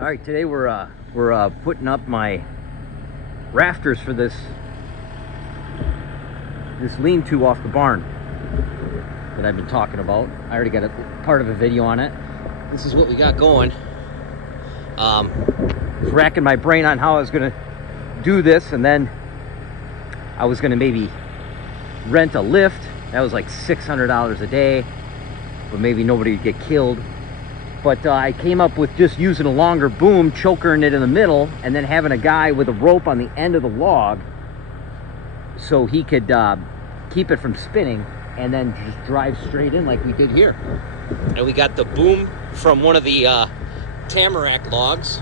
All right, today we're putting up my rafters for this lean-to off the barn that I've been talking about. I already got a part of a video on it. This is what we got going. Was racking my brain on how I was gonna do this, and then I was gonna maybe rent a lift. That was like $600 a day, but maybe nobody would get killed. But I came up with just using a longer boom, chokering it in the middle, and then having a guy with a rope on the end of the log so he could keep it from spinning, and then just drive straight in like we did here. And we got the boom from one of the tamarack logs,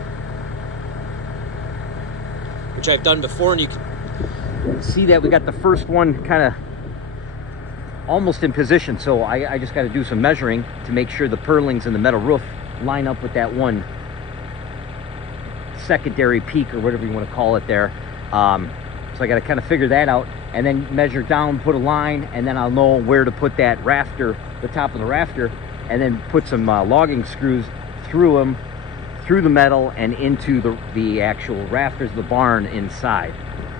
which I've done before, and you can see that we got the first one kind of almost in position. So I just got to do some measuring to make sure the purlings in the metal roof line up with that one secondary peak, or whatever you want to call it there. So I got to kind of figure that out, and then measure down, put a line, and then I'll know where to put that rafter, the top of the rafter, and then put some logging screws through them, through the metal and into the actual rafters of the barn inside.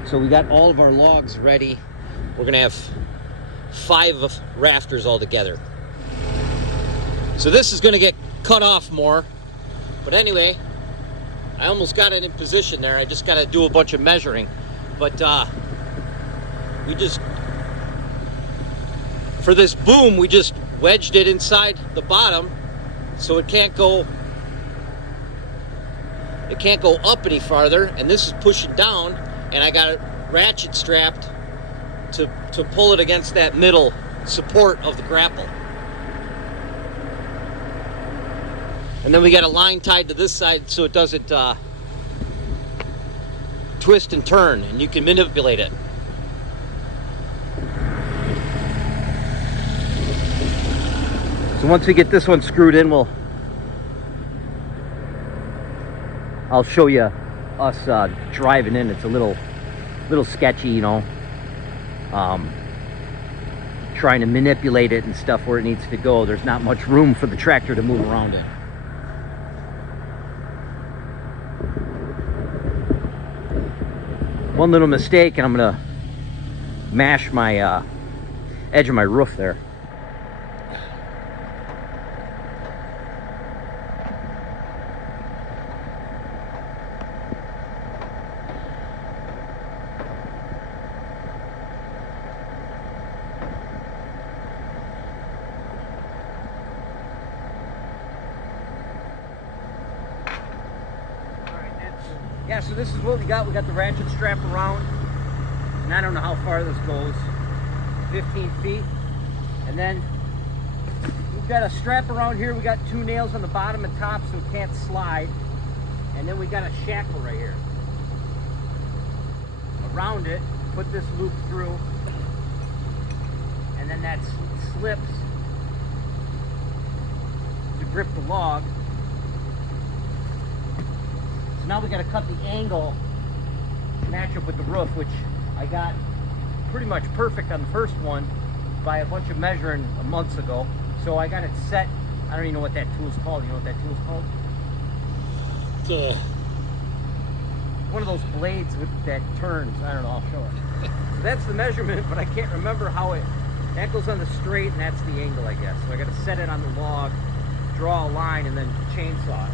So we got all of our logs ready. We're gonna have 5 rafters all together. So this is gonna get cut off more, but anyway, I almost got it in position there. I just got to do a bunch of measuring. But we just, for this boom, we just wedged it inside the bottom so it can't go up any farther, and this is pushing down, and I got it ratchet strapped to pull it against that middle support of the grapple. And then we got a line tied to this side so it doesn't twist and turn, and you can manipulate it. So once we get this one screwed in, I'll show you us driving in. It's a little sketchy, you know, trying to manipulate it and stuff where it needs to go. There's not much room for the tractor to move around it. One little mistake and I'm gonna mash my edge of my roof there. Yeah, so this is what we got. We got the ratchet strap around, and I don't know how far this goes, 15 feet. And then we've got a strap around here. We got 2 nails on the bottom and top so it can't slide. And then we got a shackle right here. Around it, put this loop through, and then that slips to grip the log. Now we got to cut the angle to match up with the roof, which I got pretty much perfect on the first one by a bunch of measuring months ago. So I got it set. I don't even know what that tool's called. You know what that tool's called? It's one of those blades that turns. I don't know. I'll show it. So that's the measurement, but I can't remember how that goes on the straight, and that's the angle, I guess. So I got to set it on the log, draw a line, and then chainsaw it.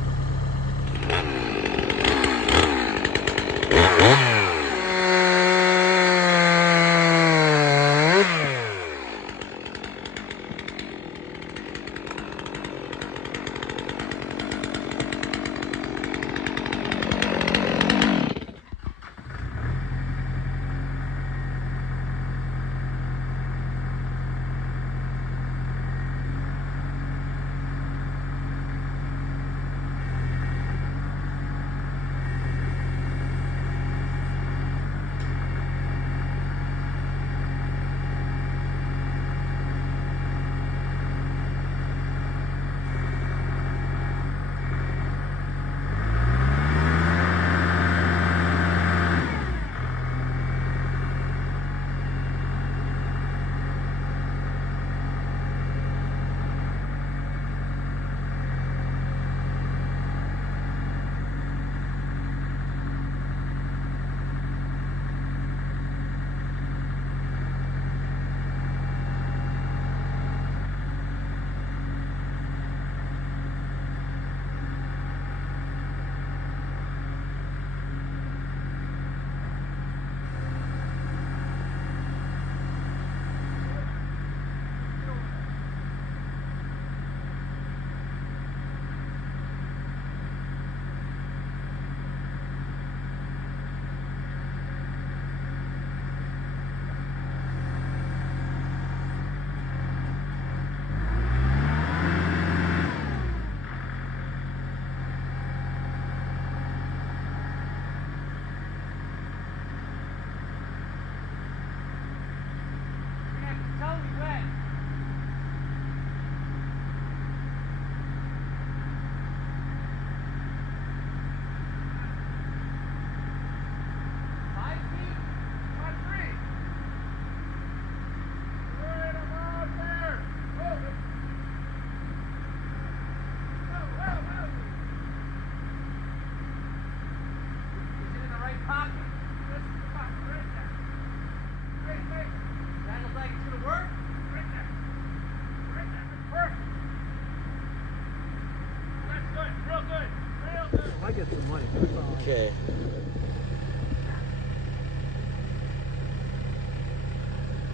Okay.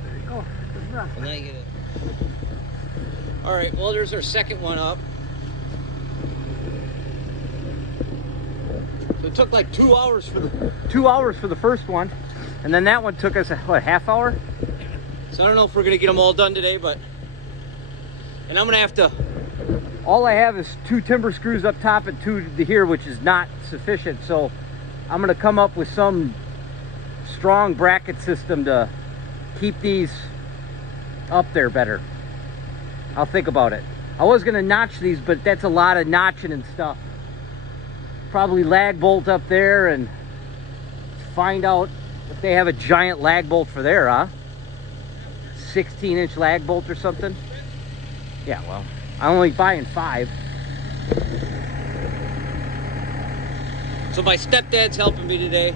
There you go. Good enough. And now you get it. All right, well, there's our second one up. So it took like 2 hours for the first one, and then that one took us what, half hour? So I don't know if we're gonna get them all done today, and I'm gonna have to. All I have is 2 timber screws up top and 2 to here, which is not sufficient. So I'm gonna come up with some strong bracket system to keep these up there better. I'll think about it. I was gonna notch these, but that's a lot of notching and stuff. Probably lag bolt up there and find out if they have a giant lag bolt for there, huh? 16-inch lag bolt or something. Yeah, well, I'm only buying 5. So my stepdad's helping me today.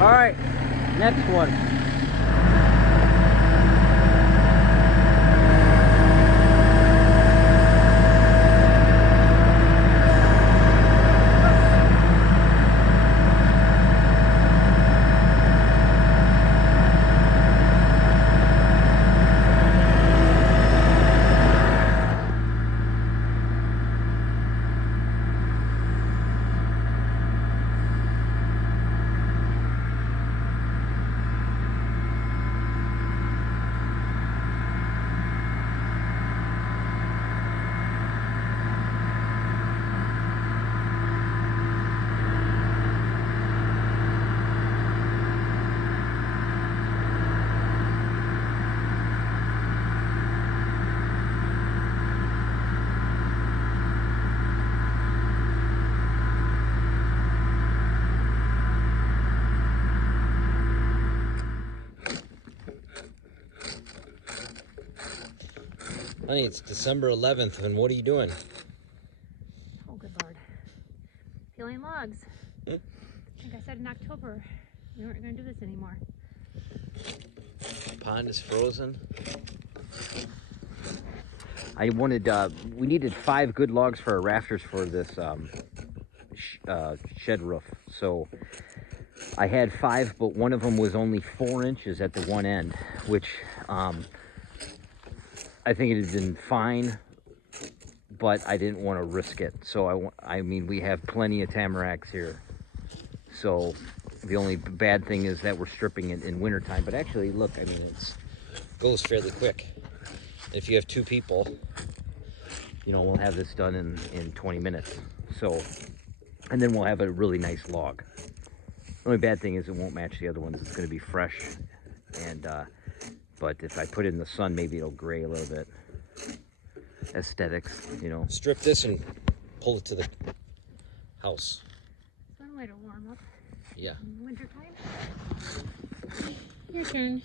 All right, next one. Honey, it's December 11th, and what are you doing? Oh, good Lord. Peeling logs. I think I said in October we weren't going to do this anymore. The pond is frozen. I wanted, we needed 5 good logs for our rafters for this shed roof. So I had 5, but one of them was only 4 inches at the one end, which I think it had been fine, but I didn't want to risk it. So I mean, we have plenty of tamaracks here. So the only bad thing is that we're stripping it in wintertime. But actually, look, I mean, it goes fairly quick. If you have 2 people, you know, we'll have this done in 20 minutes. So, and then we'll have a really nice log. The only bad thing is it won't match the other ones. It's going to be fresh, and but if I put it in the sun, maybe it'll gray a little bit. Aesthetics, you know. Strip this and pull it to the house. It's one way to warm up. Yeah. In winter time. Your turn.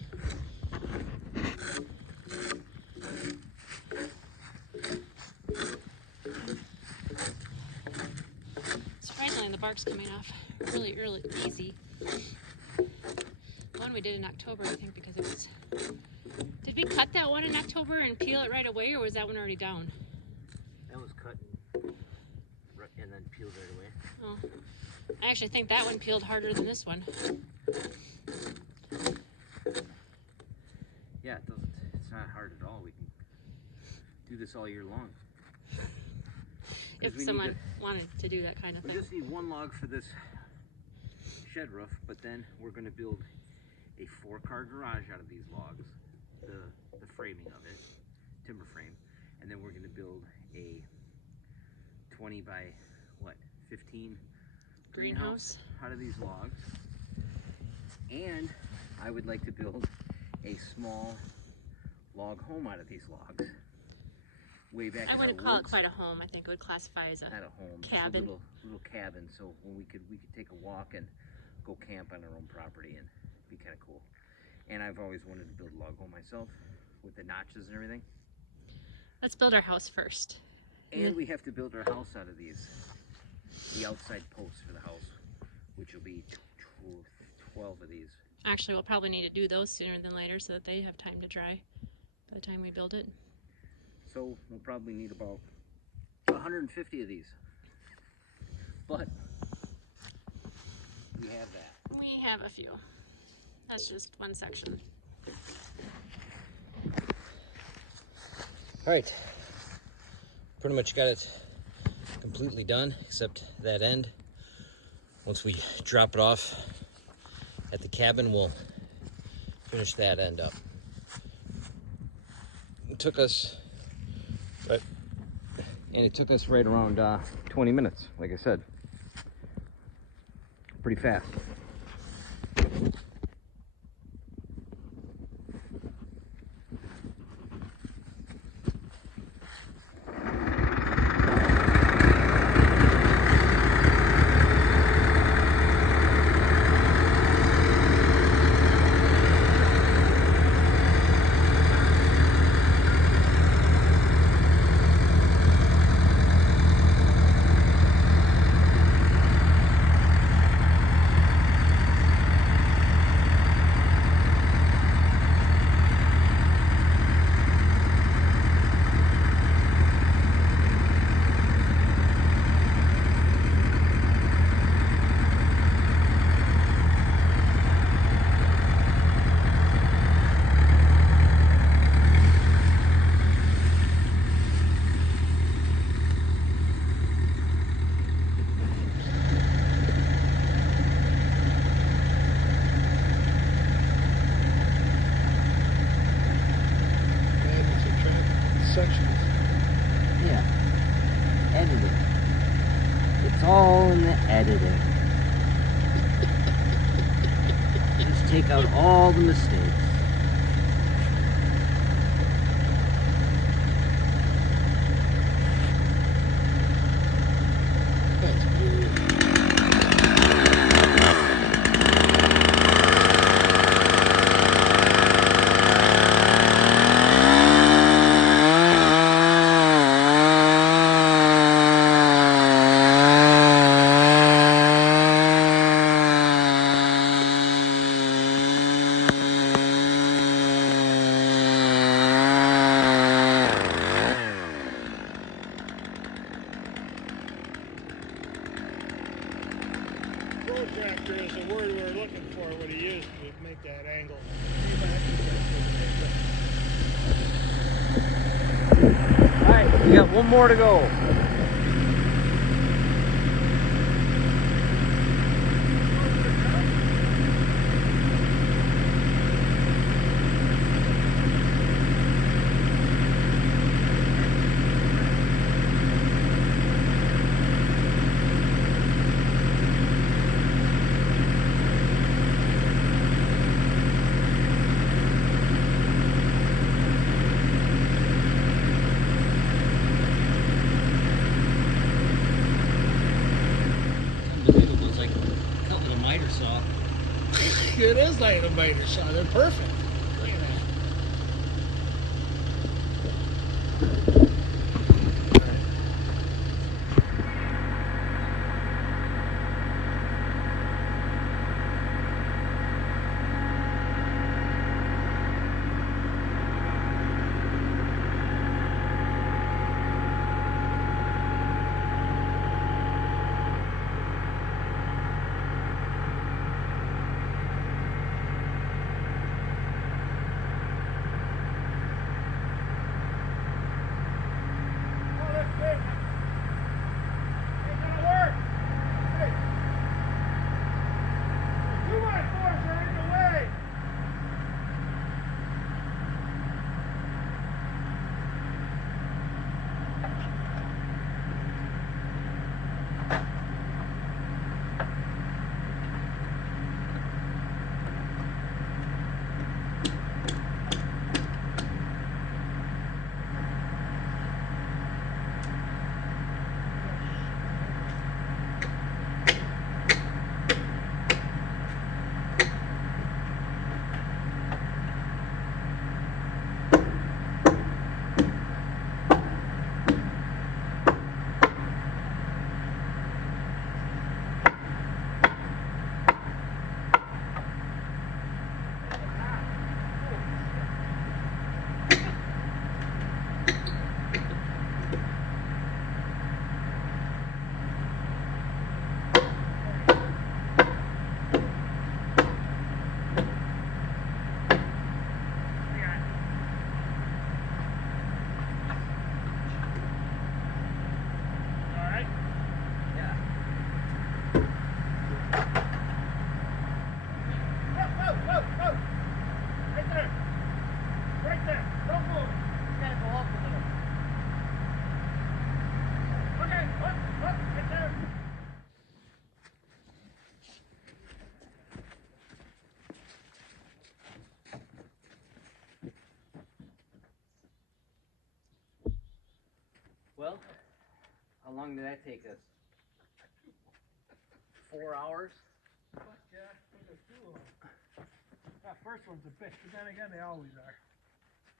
Surprisingly, the bark's coming off really easy. One we did in October, I think, because it was. Did we cut that one in October and peel it right away, or was that one already down? That was cut and then peeled right away. Oh, I actually think that one peeled harder than this one. Yeah, it doesn't. It's not hard at all. We can do this all year long. If someone wanted to do that kind of thing. We just need 1 log for this shed roof, but then we're going to build a 4-car garage out of these logs, the framing of it, timber frame, and then we're going to build a 20 by 15 greenhouse out of these logs. And I would like to build a small log home out of these logs. Way back. I wouldn't call it quite a home. I think it would classify as a not a home, cabin. Just a little cabin. So when we could take a walk and go camp on our own property, and be kind of cool. And I've always wanted to build a log home myself with the notches and everything. Let's build our house first. And we have to build our house out of these, the outside posts for the house, which will be 12 of these. Actually, we'll probably need to do those sooner than later so that they have time to dry by the time we build it. So we'll probably need about 150 of these. but we have that. We have a few. That's just one section. All right, pretty much got it completely done except that end. Once we drop it off at the cabin, we'll finish that end up. It took us right around 20 minutes, like I said. Pretty fast. Yeah, editing. It's all in the editing. Just take out all the mistakes. Protractor is the word we're looking for, what he used to make that angle. All right, we got one more to go. Unbelievable, it's like cut with a miter saw. It is like a miter saw. They're perfect. Look at that. long did that take us? 4 hours? Yeah, took us too long. That first one's a bitch, but then again, they always are.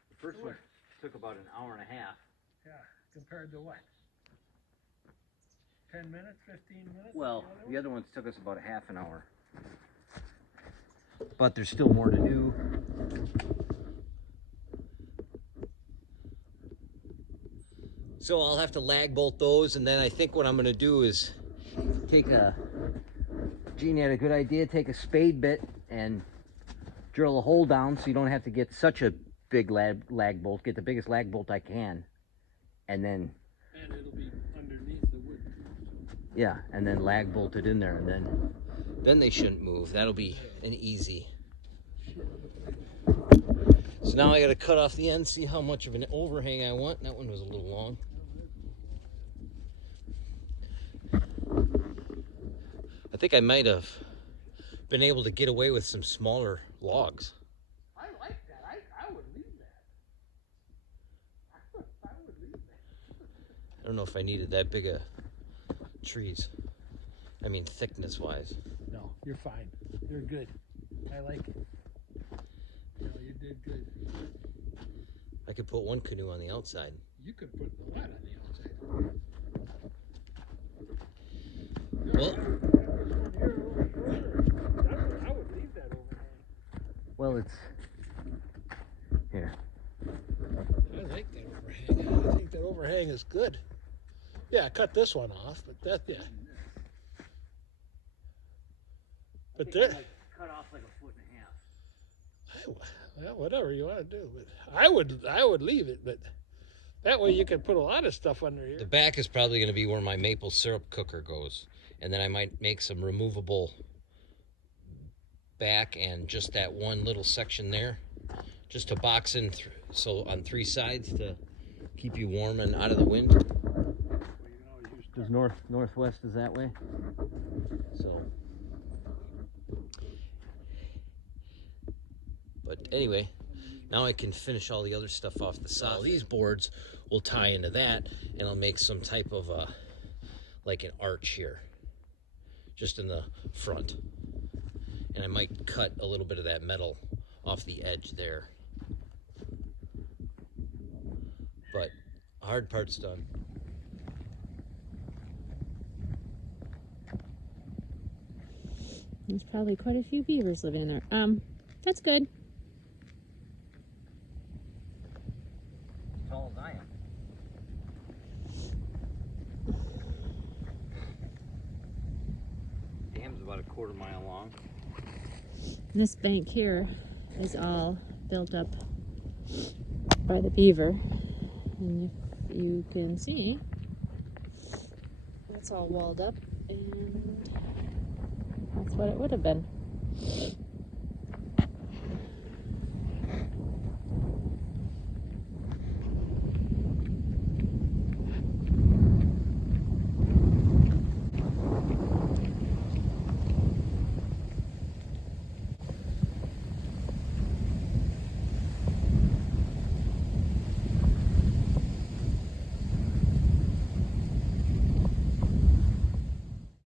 The first one took about an hour and a half. Yeah, compared to what? 10 minutes, 15 minutes? Well, the other ones took us about a half an hour. But there's still more to do. So I'll have to lag bolt those, and then I think what I'm gonna do is Gene had a good idea, take a spade bit and drill a hole down so you don't have to get such a big lag bolt. Get the biggest lag bolt I can, and then... And it'll be underneath the wood. Yeah, and then lag bolt it in there, and then they shouldn't move. That'll be an easy. So now I gotta cut off the end, see how much of an overhang I want. That one was a little long. I think I might have been able to get away with some smaller logs. I like that. I would leave that. I would leave that. I don't know if I needed that big of trees. I mean, thickness wise. No, you're fine. You're good. I like it. No, you did good. I could put one canoe on the outside. You could put a lot on the outside. Well, I would leave that overhang. well, it's here. I like that overhang. I think that overhang is good. Yeah, cut this one off, but that, yeah. But there, Cut off like a foot and a half. well, whatever you want to do, but I would leave it, but that way you can put a lot of stuff under here. The back is probably going to be where my maple syrup cooker goes, and then I might make some removable back and just that one little section there, just to box in so on 3 sides to keep you warm and out of the wind. Because northwest is that way. So, but anyway, now I can finish all the other stuff off the side. These boards will tie into that, and I'll make some type of like an arch here, just in the front. And I might cut a little bit of that metal off the edge there. But the hard part's done. There's probably quite a few beavers living in there. That's good. As tall as I am. Dam's about a 1/4 mile long. This bank here is all built up by the beaver. And if you can see, it's all walled up, and that's what it would have been.